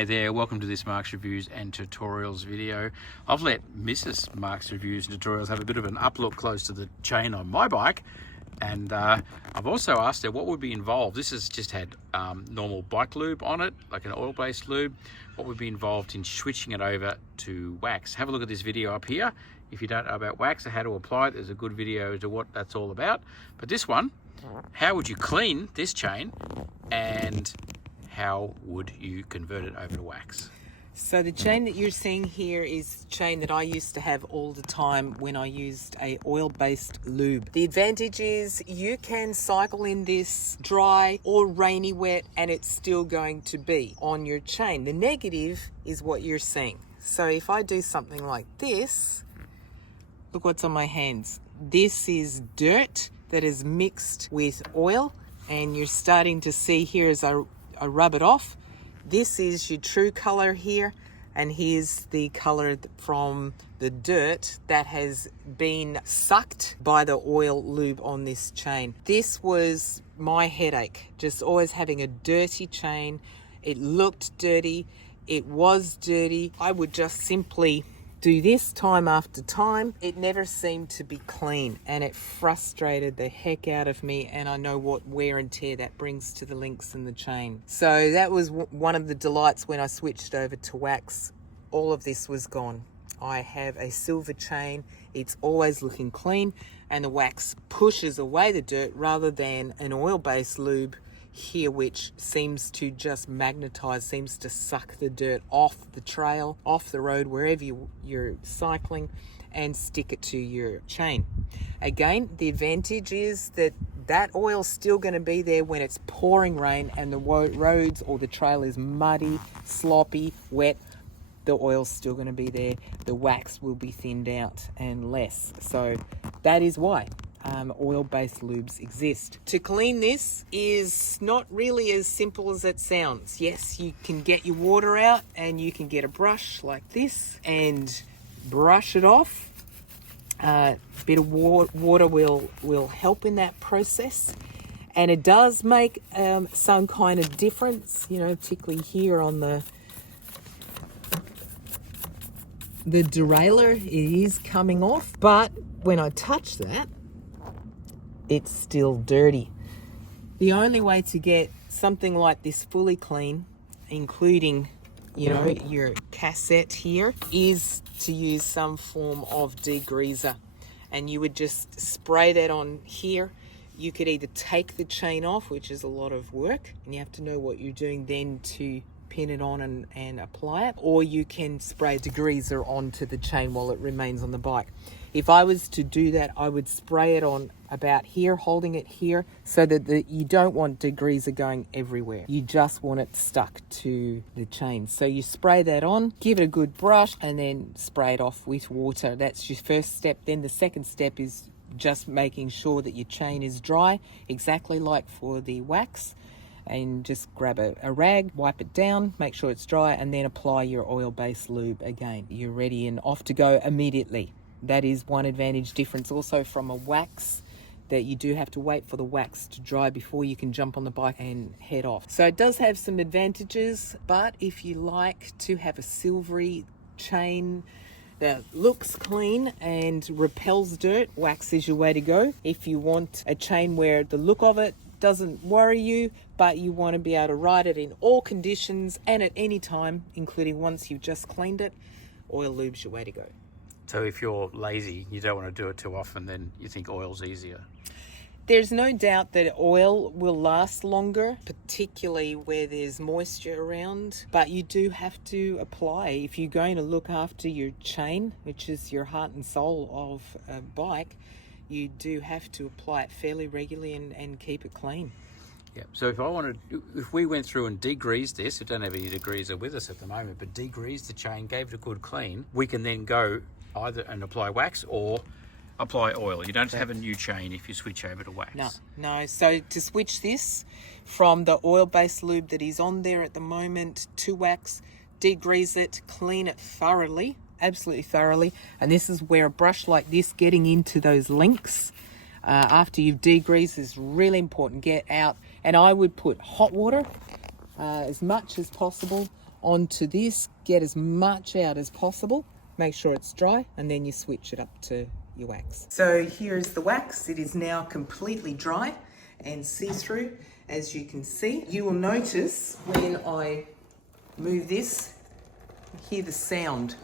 G'day there, welcome to this Mark's Reviews and Tutorials video. I've let Mrs. Mark's Reviews and Tutorials have a bit of an up look close to the chain on my bike, and I've also asked her what would be involved. This has just had normal bike lube on it, like an oil-based lube. What would be involved in switching it over to wax? Have a look at this video up here. If you don't know about wax or how to apply it, there's a good video as to what that's all about. But this one, how would you clean this chain and how would you convert it over to wax? So the chain that you're seeing here is chain that I used to have all the time when I used a oil-based lube. The advantage is you can cycle in this dry or rainy wet and it's still going to be on your chain. The negative is what you're seeing. So if I do something like this, look what's on my hands. This is dirt that is mixed with oil, and you're starting to see here as I rub it off. This is your true color here, and here's the color from the dirt that has been sucked by the oil lube on this chain. This was my headache, just always having a dirty chain. It looked dirty, it was dirty. I would just simply do this time after time. It never seemed to be clean, and it frustrated the heck out of me, and I know what wear and tear that brings to the links in the chain. So that was one of the delights when I switched over to wax. All of this was gone. I have a silver chain, it's always looking clean, and the wax pushes away the dirt rather than an oil-based lube here, which seems to just magnetize, seems to suck the dirt off the trail, off the road, wherever you're cycling, and stick it to your chain. Again, the advantage is that that oil's still going to be there when it's pouring rain and the roads or the trail is muddy, sloppy, wet. The oil's still going to be there. The wax will be thinned out and less. So that is why oil-based lubes exist. To clean this is not really as simple as it sounds. Yes, you can get your water out and you can get a brush like this and brush it off. A bit of water will help in that process, and it does make some kind of difference, you know, particularly here on the derailleur. It is coming off, but when I touch that, it's still dirty. The only way to get something like this fully clean, including, you know, your cassette here, is to use some form of degreaser. And you would just spray that on here. You could either take the chain off, which is a lot of work, and you have to know what you're doing then to pin it on and apply it, or you can spray degreaser onto the chain while it remains on the bike. If I was to do that, I would spray it on about here, holding it here, so that you don't want degreaser going everywhere. You just want it stuck to the chain. So you spray that on, give it a good brush, and then spray it off with water. That's your first step. Then the second step is just making sure that your chain is dry, exactly like for the wax. And just grab a rag, wipe it down, make sure it's dry, and then apply your oil-based lube again. You're ready and off to go immediately. That is one advantage difference also from a wax, that you do have to wait for the wax to dry before you can jump on the bike and head off. So it does have some advantages, but if you like to have a silvery chain that looks clean and repels dirt, wax is your way to go. If you want a chain where the look of it doesn't worry you, but you want to be able to ride it in all conditions and at any time, including once you've just cleaned it, oil lube's your way to go. So if you're lazy, you don't want to do it too often, then you think oil's easier. There's no doubt that oil will last longer, particularly where there's moisture around, but you do have to apply. If you're going to look after your chain, which is your heart and soul of a bike, you do have to apply it fairly regularly and keep it clean. Yeah. So if we went through and degreased this, we don't have any degreaser with us at the moment, but degreased the chain, gave it a good clean, we can then go either and apply wax or apply oil. You don't have a new chain if you switch over to wax. No. So to switch this from the oil-based lube that is on there at the moment to wax, degrease it, clean it thoroughly, absolutely thoroughly. And this is where a brush like this, getting into those links after you've degreased, is really important. Get out, and I would put hot water as much as possible onto this, get as much out as possible, make sure it's dry, and then you switch it up to your wax. So here is the wax. It is now completely dry and see-through, as you can see. You will notice when I move this, hear the sound